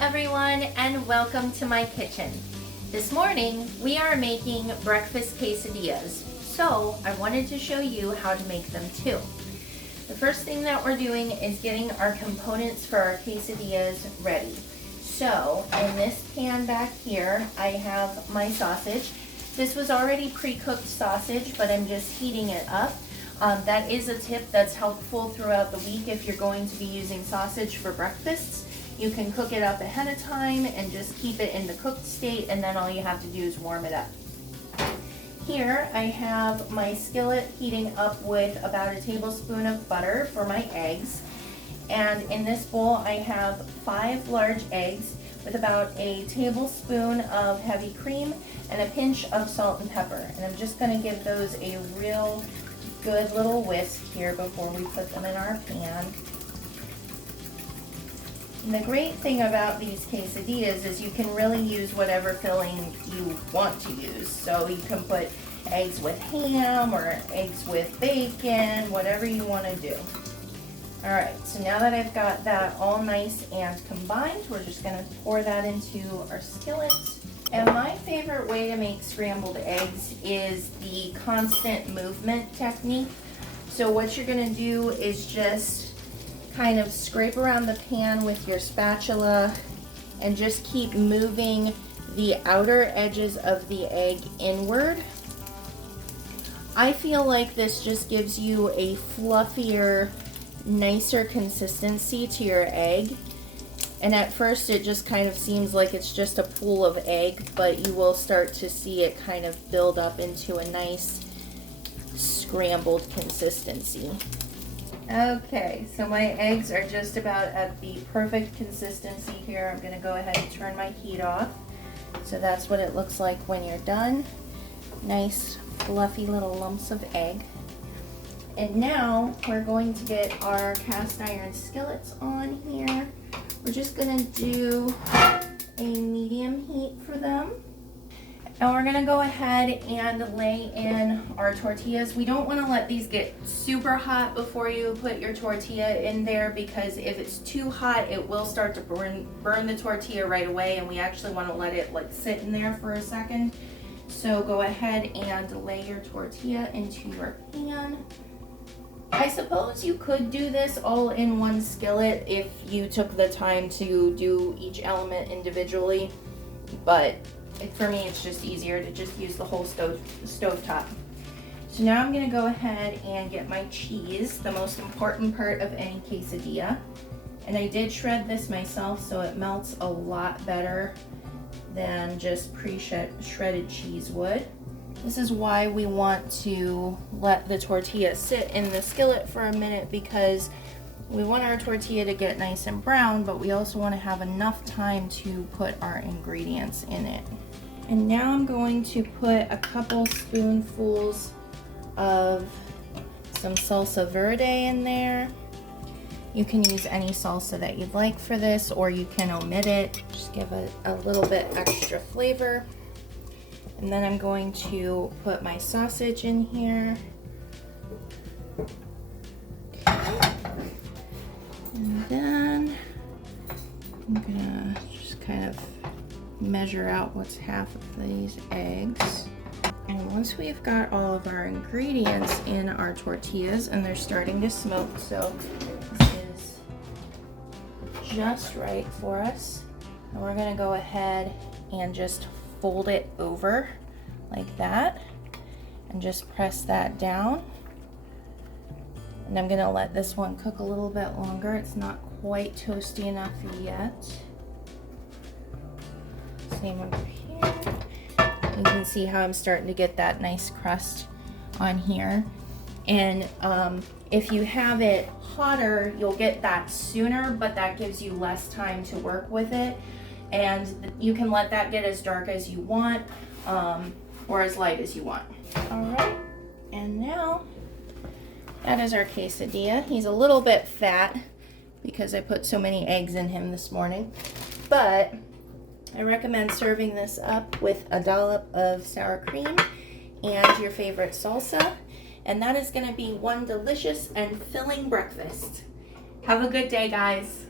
everyone, and welcome to my kitchen. This morning we are making breakfast quesadillas, so I wanted to show you how to make them too. The first thing that we're doing is getting our components for our quesadillas ready. So in this pan back here I have my sausage. This was already pre-cooked sausage, but I'm just heating it up. That is a tip that's helpful throughout the week if you're going to be using sausage for breakfasts. You can cook it up ahead of time and just keep it in the cooked state, and then all you have to do is warm it up. Here I have my skillet heating up with about a tablespoon of butter for my eggs. And in this bowl I have 5 large eggs with about a tablespoon of heavy cream and a pinch of salt and pepper. And I'm just going to give those a real good little whisk here before we put them in our pan. And the great thing about these quesadillas is you can really use whatever filling you want to use. So you can put eggs with ham or eggs with bacon, whatever you want to do. Alright, so now that I've got that all nice and combined, we're just going to pour that into our skillet. And my favorite way to make scrambled eggs is the constant movement technique. So what you're going to do is just kind of scrape around the pan with your spatula and just keep moving the outer edges of the egg inward. I feel like this just gives you a fluffier, nicer consistency to your egg. And at first it just kind of seems like it's just a pool of egg, but you will start to see it kind of build up into a nice scrambled consistency. Okay, so my eggs are just about at the perfect consistency here. I'm going to go ahead and turn my heat off. So that's what it looks like when you're done. Nice fluffy little lumps of egg. And now we're going to get our cast iron skillets on here. We're just going to do a medium heat for them. And we're going to go ahead and lay in our tortillas. We don't want to let these get super hot before you put your tortilla in there, because if it's too hot it will start to burn the tortilla right away, and we actually want to let it sit in there for a second. So go ahead and lay your tortilla into your pan. I suppose you could do this all in one skillet if you took the time to do each element individually, but for me it's just easier to just use the whole stove top. So now I'm going to go ahead and get my cheese, the most important part of any quesadilla. And I did shred this myself, so it melts a lot better than just pre-shredded cheese would. This is why we want to let the tortilla sit in the skillet for a minute, because we want our tortilla to get nice and brown, but we also want to have enough time to put our ingredients in it. And now I'm going to put a couple spoonfuls of some salsa verde in there. You can use any salsa that you'd like for this, or you can omit it. Just give it a little bit extra flavor. And then I'm going to put my sausage in here. Okay. And then I'm gonna just kind of measure out what's half of these eggs. And once we've got all of our ingredients in our tortillas, and they're starting to smoke, so this is just right for us. And we're gonna go ahead and just fold it over like that and just press that down. And I'm gonna let this one cook a little bit longer. It's not quite toasty enough yet. Same over here. You can see how I'm starting to get that nice crust on here. And if you have it hotter, you'll get that sooner, but that gives you less time to work with it. And you can let that get as dark as you want, or as light as you want. All right, and now that is our quesadilla. He's a little bit fat because I put so many eggs in him this morning, but I recommend serving this up with a dollop of sour cream and your favorite salsa, and that is going to be one delicious and filling breakfast. Have a good day, guys.